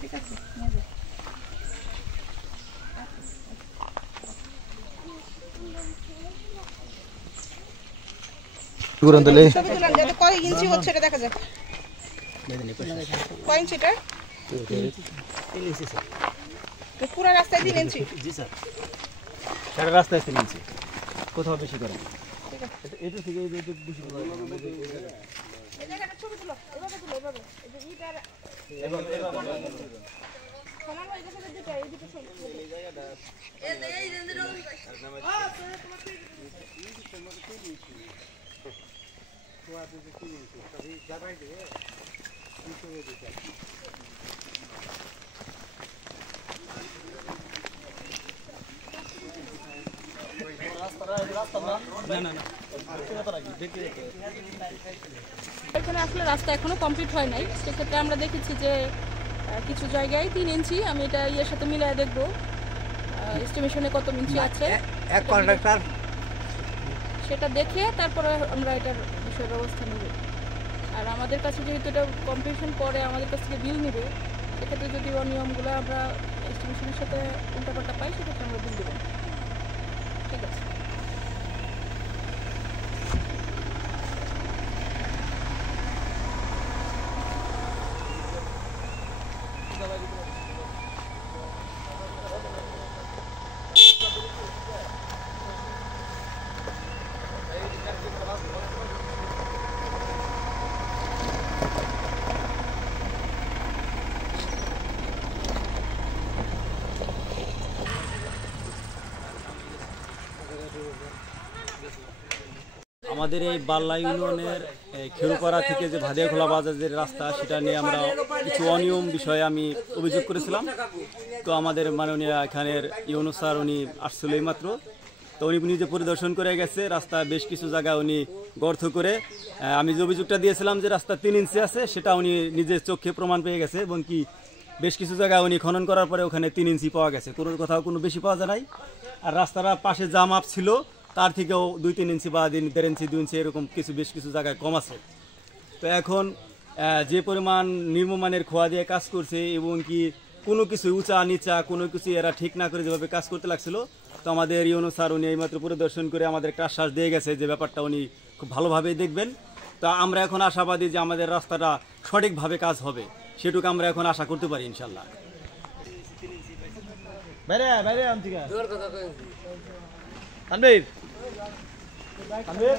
ঠিক আছে নিয়ে যাও গুরন দিলে ছবি তুলেন যাতে কয় ইঞ্চি হচ্ছে এটা দেখা যাক কয় ইঞ্চি এটা 3 ইঞ্চি স্যার তো পুরো রাস্তায় 3 ইঞ্চি জি স্যার সারা রাস্তায় 3 ইঞ্চি কোথাও বেশি করে ঠিক আছে এটা থেকে এই যে বেশি করে এই জায়গাটা ছবি তুলো এভাবে এই যে ইটার সমান হয়ে গেছে দুটো এই দুটো ছবি এই জায়গাটা এই এখানে আসলে রাস্তা এখনো কমপ্লিট হয় নাই সেক্ষেত্রে আমরা দেখেছি যে কিছু জায়গায় 3 ইঞ্চি আমি এটা এর সাথে মিলিয়ে দেখব এস্টিমেশনে কত ইঞ্চি আছে এক কন্ট্রাক্টর সেটা দেখে তারপরে আমরা এটার বিষয় ব্যবস্থা নেব আর আমাদের কাছে যেহেতু এটা কমপ্লিশন পরে আমাদের কাছ থেকে বিল নেবে সেক্ষেত্রে যদি অনিয়মগুলো আমরা এস্টিমেশনের সাথে উল্টাপাল্টা পাই সেক্ষেত্রে আমরা বিল দেবো ঠিক আছে আমাদের এই বাল্লা ইউনিয়নের খেরুপাড়া থেকে যে ভাদিয়াখোলা বাজারের রাস্তা সেটা নিয়ে আমরা কিছু অনিয়ম বিষয়ে আমি অভিযোগ করেছিলাম তো আমাদের মাননীয় এখানের ইউনুস স্যার উনি আসছিল মাত্র তো উনি নিজে পরিদর্শন করে গেছে রাস্তা বেশ কিছু জায়গায় উনি গর্ত করে আমি যে অভিযোগটা দিয়েছিলাম যে রাস্তা 3 ইঞ্চি আছে সেটা উনি নিজের চোখে প্রমাণ পেয়ে গেছে এবং কি বেশ কিছু জায়গায় উনি খনন করার পরে ওখানে 3 ইঞ্চি পাওয়া গেছে কোনো কোথাও কোনো বেশি পাওয়া যায় নাই আর রাস্তাটা পাশে যা মাপ ছিল তার থেকেও 2-3 ইঞ্চি বা 1.5 ইঞ্চি 2 ইঞ্চি এরকম কিছু বেশ কিছু জায়গায় কম আছে তো এখন যে পরিমাণ নিম্নমানের খোয়া দিয়ে কাজ করছে এবং কি কোনো কিছু উঁচা নিচা কোনো কিছু এরা ঠিক না করে যেভাবে কাজ করতে লাগছিল তো আমাদের ইউনুস স্যার উনি এইমাত্র পরিদর্শন করে আমাদের একটা আশ্বাস দিয়ে গেছে যে ব্যাপারটা উনি খুব ভালোভাবেই দেখবেন তো আমরা এখন আশাবাদী যে আমাদের রাস্তাটা সঠিকভাবে কাজ হবে সেটুকু আমরা এখন আশা করতে পারি ইনশাল্লাহ বাইরে বাইরে আমতিকা তানভীর তানভীর